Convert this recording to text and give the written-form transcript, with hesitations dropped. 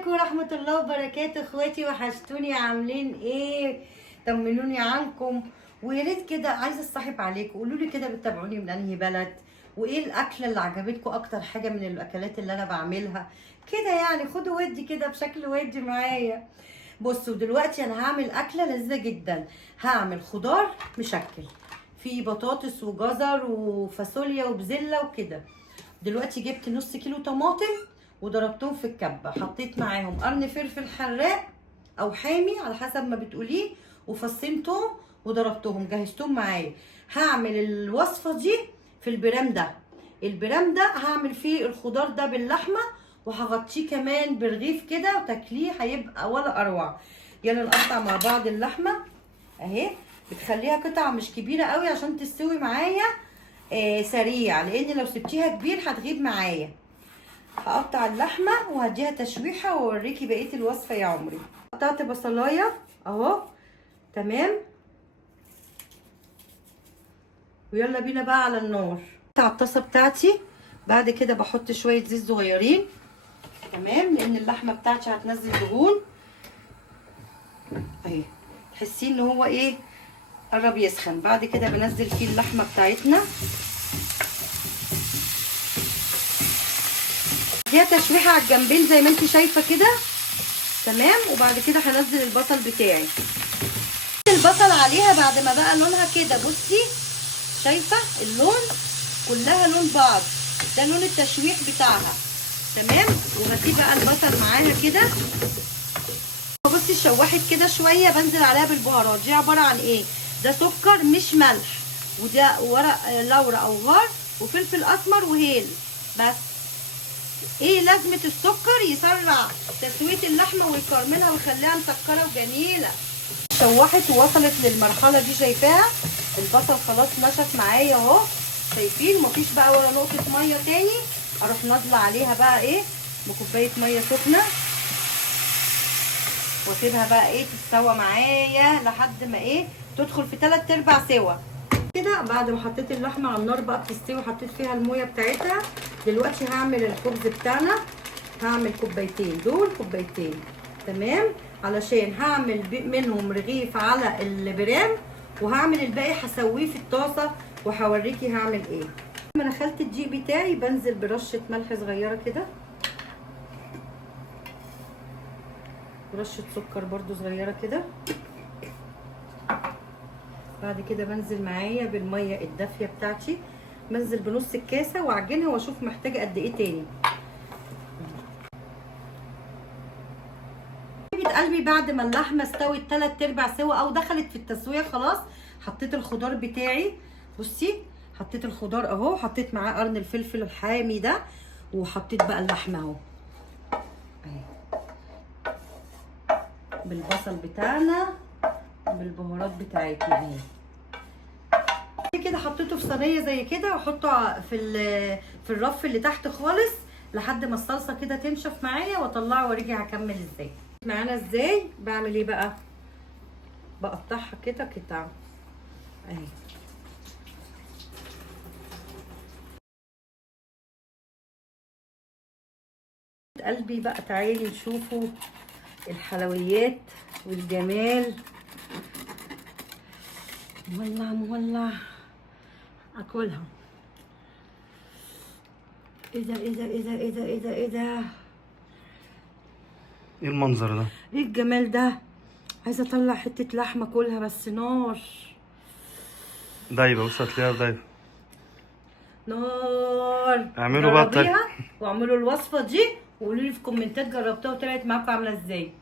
عليكم ورحمة الله وبركاته اخواتي، وحشتوني. عاملين ايه؟ طمنوني عنكم. ويا ريت كده عايزه اصطحب عليكم، قولوا لي كده بتتابعوني من انهي بلد، وايه الاكله اللي عجبتكم اكتر حاجه من الاكلات اللي انا بعملها كده. يعني خدوا ودي كده بشكل ودي معايا. بصوا دلوقتي انا هعمل اكله لذيذه جدا. هعمل خضار مشكل، في بطاطس وجزر وفاصوليا وبزله وكده. دلوقتي جبت نص كيلو طماطم وضربتهم في الكبه، حطيت معاهم قرن فلفل حراق او حامي على حسب ما بتقوليه، وفصين توم وضربتهم جهزتهم معايا. هعمل الوصفه دي في البرام ده. البرام ده هعمل فيه الخضار ده باللحمه، وهغطيه كمان برغيف كده وتاكليه هيبقى ولا اروع. يلا نقطع مع بعض اللحمه اهي. بتخليها قطع مش كبيره قوي عشان تستوي معايا سريع، لان لو سبتيها كبير هتغيب معايا. هقطع اللحمه وهديها تشويحه واوريكي بقيه الوصفه يا عمري. قطعت بصلايه اهو تمام، ويلا بينا بقى على النار. على الطاسه بتاعتي، بعد كده بحط شويه زيت صغيرين تمام، لان اللحمه بتاعتي هتنزل دهون اهي. تحسيه ان هو ايه قرب يسخن. بعد كده بنزل فيه اللحمه بتاعتنا، دي تشويحه على الجنبين زي ما انت شايفه كده تمام. وبعد كده هنزل البصل بتاعي. البصل عليها بعد ما بقى لونها كده، بصي شايفه اللون كلها لون بعض، ده لون التشويح بتاعها تمام. وبسيب بقى البصل معاها كده. بصي شوحت كده شويه، بنزل عليها بالبهارات. دي عباره عن ايه؟ ده سكر مش ملح، وده ورق لورا او غار وفلفل اسمر وهيل بس. ايه لازمه السكر؟ يسرع تسويه اللحمه ويكرملها ويخليها مسكره وجميله. شوحت ووصلت للمرحله دي، شايفاها البصل خلاص نشف معايا اهو، شايفين؟ مفيش بقى ولا نقطه ميه تاني. اروح نازله عليها بقى ايه بكوبايه ميه سخنه، واسيبها بقى ايه تتسوى معايا لحد ما ايه تدخل في 3/4 سوا كده. بعد ما حطيت اللحمه على النار بقى بتستوي، حطيت فيها الميه بتاعتها. دلوقتي هعمل الخبز بتاعنا. هعمل كوبايتين، دول كوبايتين تمام، علشان هعمل منهم رغيف على البرام، وهعمل الباقي هسويه في الطاسه وهوريكي هعمل ايه. لما انا خلطت الدقيق بتاعي بنزل برشه ملح صغيره كده، ورشه سكر برضو صغيره كده. بعد كده بنزل معايا بالميه الدافيه بتاعتي، بنزل بنص الكاسه واعجنها واشوف محتاجه قد ايه تاني. حبيبه قلبي، بعد ما اللحمه استوت 3/4 سوا او دخلت في التسويه خلاص، حطيت الخضار بتاعي. بصي حطيت الخضار اهو، حطيت معاه قرن الفلفل الحامي ده، وحطيت بقى اللحمه اهو اهي بالبصل بتاعنا بالبهارات بتاعتنا اهي كده. حطيته في صينيه زي كده، واحطه في الرف اللي تحت خالص لحد ما الصلصه كده تنشف معايا، واطلعه وارجع هكمل ازاي. معانا ازاي بعمل ايه بقى؟ بقطعها كده قطع اهي. قلبي بقى تعالي نشوفوا الحلويات والجمال. مولع مولع، اكلها. ايه ده ايه ده ايه ده ايه ده ايه ده ايه ده؟ ايه المنظر ده؟ ايه الجمال ده؟ عايزه اطلع حته لحمه كلها بس نار. دايبه، بص هتلاقيها دايبه. نار. اعملوا بقى جربيها واعملوا الوصفه دي وقولوا لي في كومنتات جربتوها وطلعت معاكم عامله ازاي.